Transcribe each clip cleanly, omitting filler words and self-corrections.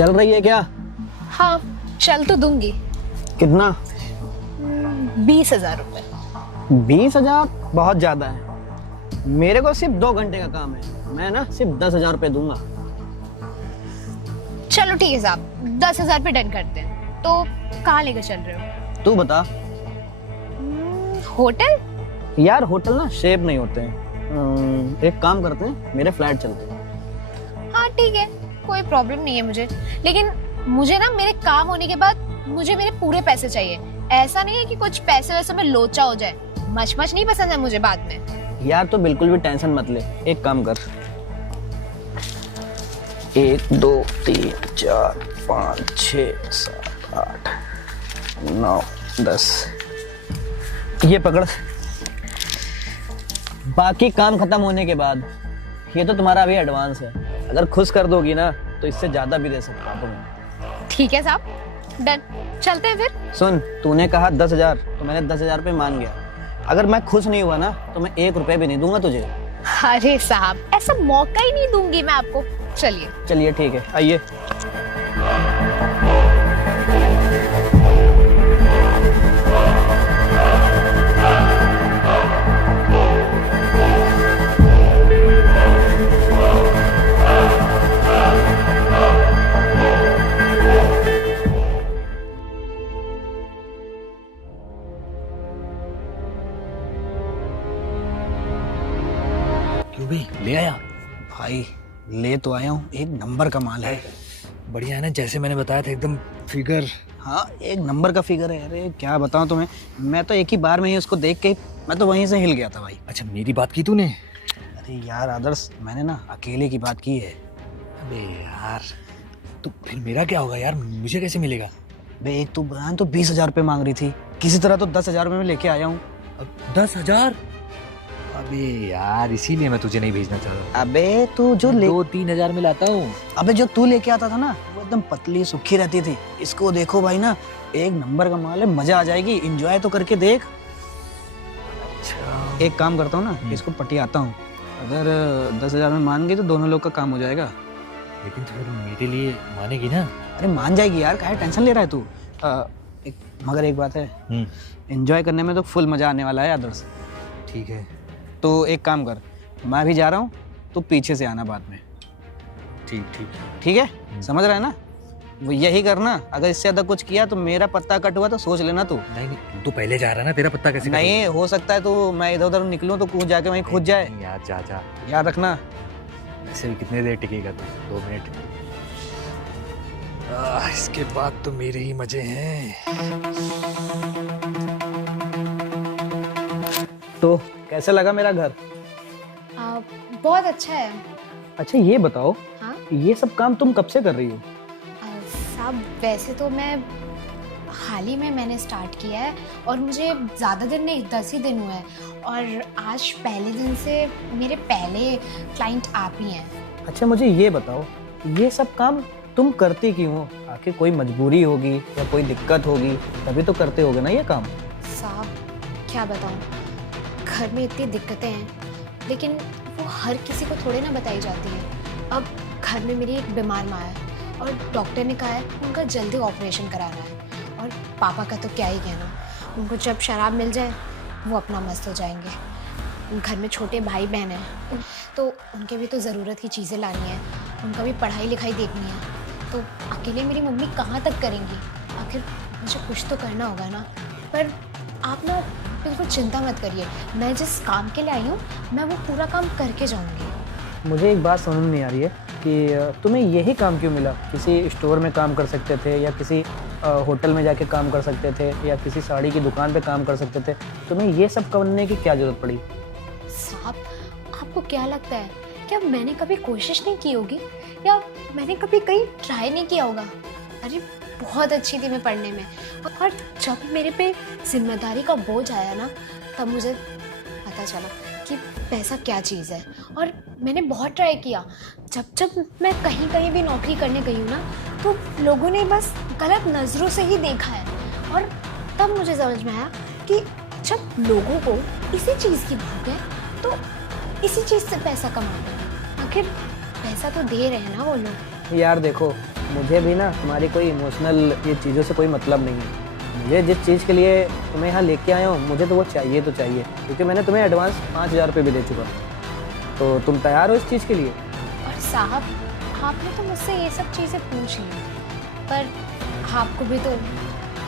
चल रही है क्या? हाँ, चल तो दूंगी। कितना? 20,000 रुपए। 20,000 बहुत ज्यादा है। मेरे को सिर्फ 2 घंटे का काम है, मैं ना सिर्फ 10,000 रुपए दूंगा। चलो ठीक है साहब, 10,000 पे डन करते हैं। तो कहाँ लेकर चल रहे हो? तू बता। होटल? यार होटल ना शेप नहीं होते हैं। एक काम करते हैं, मेरे फ्लैट चलते हैं। हाँ ठीक है, कोई प्रॉब्लम नहीं है मुझे, लेकिन मुझे ना मेरे काम होने के बाद मुझे मेरे पूरे पैसे चाहिए। ऐसा नहीं है कि कुछ पैसे वैसे में लोचा हो जाए। मच नहीं पसंद है मुझे बाद में। यार तो बिल्कुल भी टेंशन मत ले, एक काम कर। 1 2 3 4 5 6 7 8 9 10 ये पकड़। बाकी काम खत्म होने के बाद, ये तो तुम्हारा अभी एडवांस है, अगर खुश कर दोगी ना तो इससे ज्यादा भी दे सकता हूँ तुम्हें। ठीक है साहब, डन, चलते हैं फिर। सुन, तूने कहा 10,000 तो मैंने 10,000 रुपये मान गया। अगर मैं खुश नहीं हुआ ना तो मैं 1 रुपए भी नहीं दूंगा तुझे। अरे साहब, ऐसा मौका ही नहीं दूंगी मैं आपको। चलिए चलिए ठीक है, आइए। क्यों भी ले आया? भाई ले तो आया हूँ, एक नंबर का माल है। बढ़िया है ना, जैसे मैंने बताया था एकदम फिगर। हाँ एक नंबर का फिगर है। अरे क्या बताऊँ तुम्हें, मैं तो एक ही बार में ही उसको देख के मैं तो वहीं से हिल गया था भाई। अच्छा, मेरी बात की तूने? अरे यार आदर्श, मैंने ना अकेले की बात की है। अबे यार, तो फिर मेरा क्या होगा यार, मुझे कैसे मिलेगा? बे एक तो बयान तो 20,000 रुपये मांग रही थी, किसी तरह तो 10,000 रुपये में लेके आया हूँ। अब 10,000? अबे यार, इसीलिए मैं तुझे नहीं भेजना चाह रहा। अबे तू जो ले 2-3 हज़ार में लाता हूँ। अबे जो तू लेके आता था ना, वो एकदम पतली सूखी रहती थी। इसको देखो भाई ना, एक नंबर का माल है, मजा आ जाएगी, एंजॉय तो करके देख। अच्छा, एक काम करता हूँ ना, इसको पटियाता हूँ। अगर 10,000 में मान गई तो दोनों लोग का काम हो जाएगा। लेकिन तो फिर मेरे लिए मानेगी ना? अरे मान जाएगी यार, काहे टेंशन ले रहा है तू। मगर एक बात है, एंजॉय करने में तो फुल मजा आने वाला है आदर्श। ठीक है। तो एक काम कर, मैं भी जा रहा हूँ, तो पीछे से आना बाद में। ठीक ठीक। ठीक है, समझ रहा है ना? वो यही करना, अगर इससे ज्यादा कुछ किया तो मेरा पत्ता कट हुआ तो सोच लेना तू। नहीं नहीं, तू तो पहले जा रहा है ना, तेरा पत्ता कैसे नहीं हो सकता है तो मैं इधर उधर निकलूं तो कूद जाके वहीं खुद जाए। नहीं यार, जा जा। याद रखना। ऐसे भी कितने देर टिकेगा तू? 2 मिनट। इसके बाद तो मेरे ही मजे हैं। तो कैसा लगा मेरा घर? बहुत अच्छा है। अच्छा ये बताओ, हाँ ये सब काम तुम कब से कर रही हो? साहब, वैसे तो मैं हाल ही में मैंने स्टार्ट किया है, और मुझे ज़्यादा दिन नहीं, 10 ही दिन हुए हैं। और आज पहले दिन से मेरे पहले क्लाइंट आप ही हैं। अच्छा मुझे ये बताओ, ये सब काम तुम करती क्यों हो? आखिर कोई मजबूरी होगी या कोई दिक्कत होगी, तभी तो करते होगे ना ये काम। साहब क्या बताऊं, घर में इतनी दिक्कतें हैं, लेकिन वो हर किसी को थोड़े ना बताई जाती है। अब घर में मेरी एक बीमार माँ है, और डॉक्टर ने कहा है उनका जल्दी ऑपरेशन कराना है। और पापा का तो क्या ही कहना, उनको जब शराब मिल जाए वो अपना मस्त हो जाएंगे। घर में छोटे भाई बहन हैं, तो उनके भी तो ज़रूरत की चीज़ें लानी है, उनका भी पढ़ाई लिखाई देखनी है। तो अकेले मेरी मम्मी कहाँ तक करेंगी? आखिर मुझे कुछ तो करना होगा ना। पर आप ना बिल्कुल चिंता मत करिए, मैं जिस काम के लिए आई हूँ मैं वो पूरा काम करके जाऊँगी। मुझे एक बात समझ में नहीं आ रही है कि तुम्हें यही काम क्यों मिला? किसी स्टोर में काम कर सकते थे, या किसी होटल में जाके काम कर सकते थे, या किसी साड़ी की दुकान पे काम कर सकते थे। तुम्हें ये सब करने की क्या ज़रूरत पड़ी? साहब, आपको क्या लगता है, क्या मैंने कभी कोशिश नहीं की होगी, या मैंने कभी कहीं ट्राई नहीं किया होगा? अरे बहुत अच्छी थी मैं पढ़ने में, और जब मेरे पे जिम्मेदारी का बोझ आया ना, तब मुझे पता चला कि पैसा क्या चीज़ है। और मैंने बहुत ट्राई किया। जब मैं कहीं कहीं भी नौकरी करने गई हूँ ना, तो लोगों ने बस गलत नज़रों से ही देखा है। और तब मुझे समझ में आया कि जब लोगों को इसी चीज़ की भूख है, तो इसी चीज़ से पैसा कमाना है। आखिर पैसा तो दे रहे हैं ना वो लोग। यार देखो, मुझे भी ना तुम्हारी कोई इमोशनल ये चीज़ों से कोई मतलब नहीं है। मुझे जिस चीज़ के लिए तुम्हें यहाँ लेके आया हूँ मुझे तो वो चाहिए तो चाहिए, क्योंकि मैंने तुम्हें एडवांस 5,000 रुपये भी दे चुका हूँ। तो तुम तैयार हो इस चीज़ के लिए? और साहब, आपने तो मुझसे ये सब चीज़ें पूछ ली, पर आपको भी तो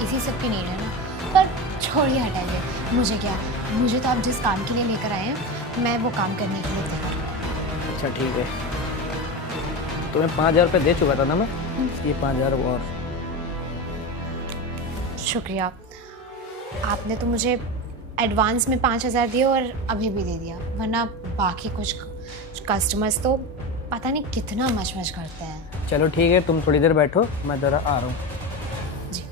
इसी सब की नीड है ना। पर छोड़िए, हटाइए, मुझे क्या, मुझे तो आप जिस काम के लिए लेकर आए हैं मैं वो काम करने के लिए तैयार हूँ। अच्छा ठीक है, तुम्हें 5,000 रुपये दे चुका था ना मैं, ये 5,000 और। शुक्रिया, आपने तो मुझे एडवांस में 5,000 दिए और अभी भी दे दिया, वरना बाकी कुछ कस्टमर्स तो पता नहीं कितना मच करते हैं। चलो ठीक है, तुम थोड़ी देर बैठो, मैं ज़रा आ रहा हूँ। जी।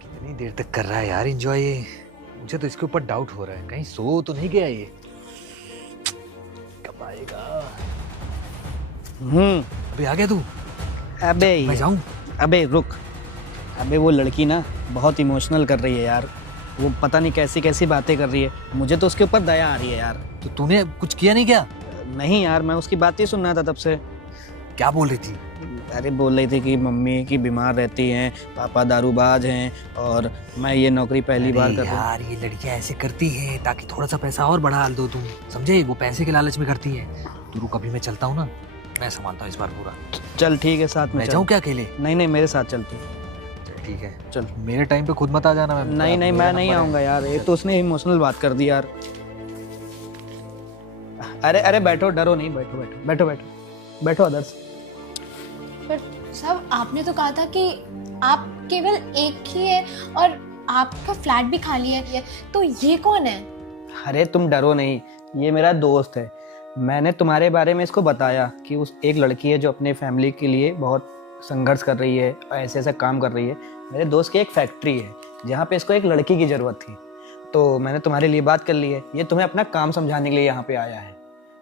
कितनी देर तक कर रहा है यार एंजॉय ये? मुझे तो इसके ऊपर डाउट हो रहा है, कहीं सो तो नहीं गया ये? कब आएगा? अभी आ गया तू? अबे मैं जाऊं? अबे रुक, अबे वो लड़की ना बहुत इमोशनल कर रही है यार, वो पता नहीं कैसी कैसी बातें कर रही है, मुझे तो उसके ऊपर दया आ रही है यार। तो तूने कुछ किया नहीं क्या? नहीं यार, मैं उसकी बातें ही सुन रहा था तब से। क्या बोल रही थी? अरे बोल रही थी कि मम्मी की बीमार रहती हैं, पापा दारूबाज हैं और मैं ये नौकरी पहली बार कर रही हूँ। यार ये लड़कियां ऐसे करती हैं ताकि थोड़ा सा पैसा और बढ़ा दो तुम, समझे? वो पैसे के लालच में करती है। तू रुक, अभी मैं चलता हूँ ना, मैं संभालता हूँ इस बार पूरा। चल ठीक है, साथ में मैं चल। जाऊँ क्या अकेले? नहीं मेरे साथ चल तू। ठीक है चल। मेरे टाइम पे खुद मत आ जाना। मैं नहीं मेरा मैं नहीं नंबर है। आऊँगा यार, ये तो उसने इमोशनल बात कर दी यार। अरे बैठो, डरो नहीं, बैठो आदर्श। पर साहब, आपने तो कहा था कि आप केवल एक ही है और आपका फ्लैट भी खाली है, तो ये कौन है? अरे तुम डरो नहीं, ये मेरा दोस्त है। मैंने तुम्हारे बारे में इसको बताया कि उस एक लड़की है जो अपने फैमिली के लिए बहुत संघर्ष कर रही है और ऐसे ऐसा काम कर रही है। मेरे दोस्त की एक फैक्ट्री है जहाँ पे इसको एक लड़की की ज़रूरत थी, तो मैंने तुम्हारे लिए बात कर ली है। ये तुम्हें अपना काम समझाने के लिए यहाँ पे आया है।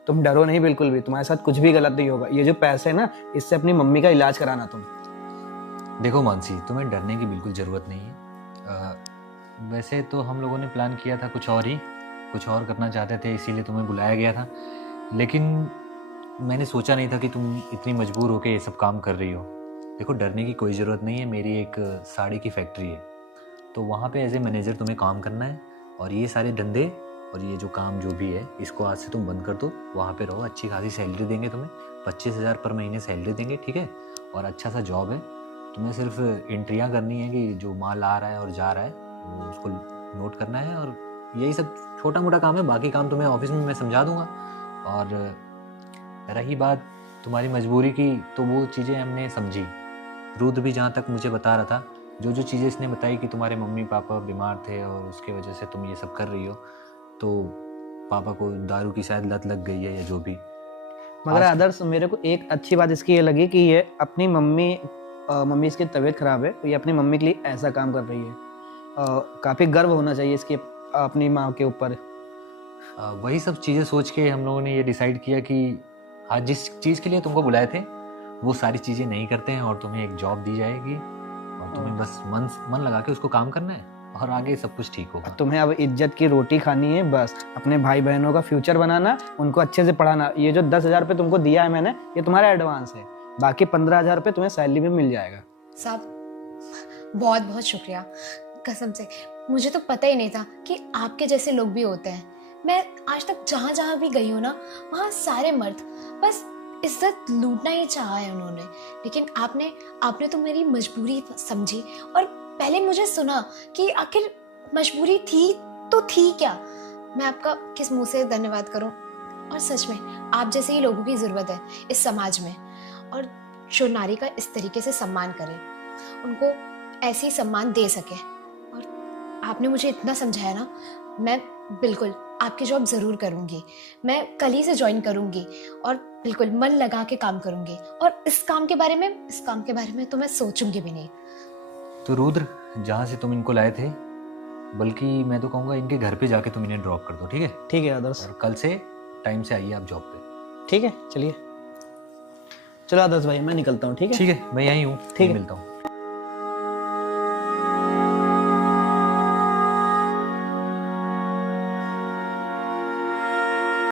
तुम डरो नहीं बिल्कुल भी, तुम्हारे साथ कुछ भी गलत नहीं होगा। ये जो पैसे है ना, इससे अपनी मम्मी का इलाज कराना तुम। देखो मानसी, तुम्हें डरने की बिल्कुल ज़रूरत नहीं है। वैसे तो हम लोगों ने प्लान किया था कुछ और करना चाहते थे, इसीलिए तुम्हें बुलाया गया था। लेकिन मैंने सोचा नहीं था कि तुम इतनी मजबूर होकर ये सब काम कर रही हो। देखो, डरने की कोई ज़रूरत नहीं है। मेरी एक साड़ी की फैक्ट्री है, तो वहाँ पे एज ए मैनेजर तुम्हें काम करना है। और ये सारे धंधे और ये जो काम जो भी है, इसको आज से तुम बंद कर दो। वहाँ पे रहो, अच्छी खासी सैलरी देंगे तुम्हें, 25,000 पर महीने सैलरी देंगे, ठीक है? और अच्छा सा जॉब है। तुम्हें सिर्फ एंट्रियाँ करनी है कि जो माल आ रहा है और जा रहा है वो उसको नोट करना है, और यही सब छोटा मोटा काम है। बाकी काम तुम्हें ऑफिस में मैं समझा दूंगा। और रही बात तुम्हारी मजबूरी की, तो वो चीज़ें हमने समझी। रुद्र भी जहाँ तक मुझे बता रहा था, जो चीज़ें इसने बताई कि तुम्हारे मम्मी पापा बीमार थे और उसके वजह से तुम ये सब कर रही हो, तो पापा को दारू की शायद लत लग गई है या जो भी। मगर आदर्श, मेरे को एक अच्छी बात इसकी ये लगी कि ये अपनी मम्मी इसकी तबीयत ख़राब है, तो ये अपनी मम्मी के लिए ऐसा काम कर रही है। काफ़ी गर्व होना चाहिए इसके अपनी माँ के ऊपर। वही सब चीज़ें सोच के हम लोगों ने ये डिसाइड किया कि आज जिस चीज़ के लिए तुमको बुलाए थे वो सारी चीज़ें नहीं करते हैं, और तुम्हें एक जॉब दी जाएगी और तुम्हें बस मन लगा के उसको काम करना है, और आगे सब कुछ ठीक होगा। तुम्हें अब इज्जत की रोटी खानी है, बस अपने भाई बहनों का फ्यूचर बनाना, उनको अच्छे से पढ़ाना। ये जो 10,000 रुपये तुमको दिया है मैंने, ये तुम्हारा एडवांस है। बाकी 15,000 रुपये तुम्हें सैलरी में मिल जाएगा। साहब, बहुत बहुत शुक्रिया, कसम से मुझे तो पता ही नहीं था कि आपके जैसे लोग भी होते हैं। मैं आज तक जहाँ जहाँ भी गई हूँ ना, वहाँ सारे मर्द बस इज्जत लूटना ही चाहा है उन्होंने, लेकिन आपने तो मेरी मजबूरी समझी और पहले मुझे सुना कि आखिर मजबूरी थी तो थी क्या। मैं आपका किस मुंह से धन्यवाद करूं। और सच में आप जैसे ही लोगों की ज़रूरत है इस समाज में, और जो नारी का इस तरीके से सम्मान करे, उनको ऐसे ही सम्मान दे सके। और आपने मुझे इतना समझाया ना, मैं बिल्कुल आपकी जॉब ज़रूर करूँगी। मैं कल ही से ज्वाइन करूँगी और बिल्कुल मन लगा के काम करूँगी, और इस काम के बारे में तो मैं सोचूंगी भी नहीं। तो रुद्र, जहाँ से तुम इनको लाए थे, बल्कि मैं तो कहूँगा इनके घर पे जाके तुम इन्हें ड्रॉप कर दो, ठीक है? ठीक है आदर्श। और कल से टाइम से आइए आप जॉब पे। ठीक है, चलिए। चलो आदर्श भाई, मैं निकलता हूँ। ठीक है, ठीक है, मैं यहीं हूँ, ठीक है। मिलता हूँ।